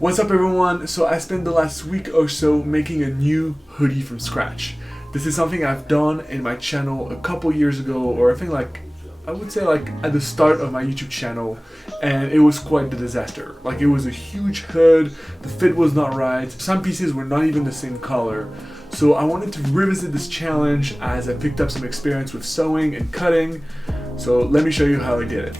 What's up everyone? So I spent the last week or so making a new hoodie from scratch. This is something I've done in my channel a couple years ago, or I would say at the start of my YouTube channel, and it was quite the disaster. Like, it was a huge hood, the fit was not right, some pieces were not even the same color. So I wanted to revisit this challenge as I picked up some experience with sewing and cutting. So let me show you how I did it.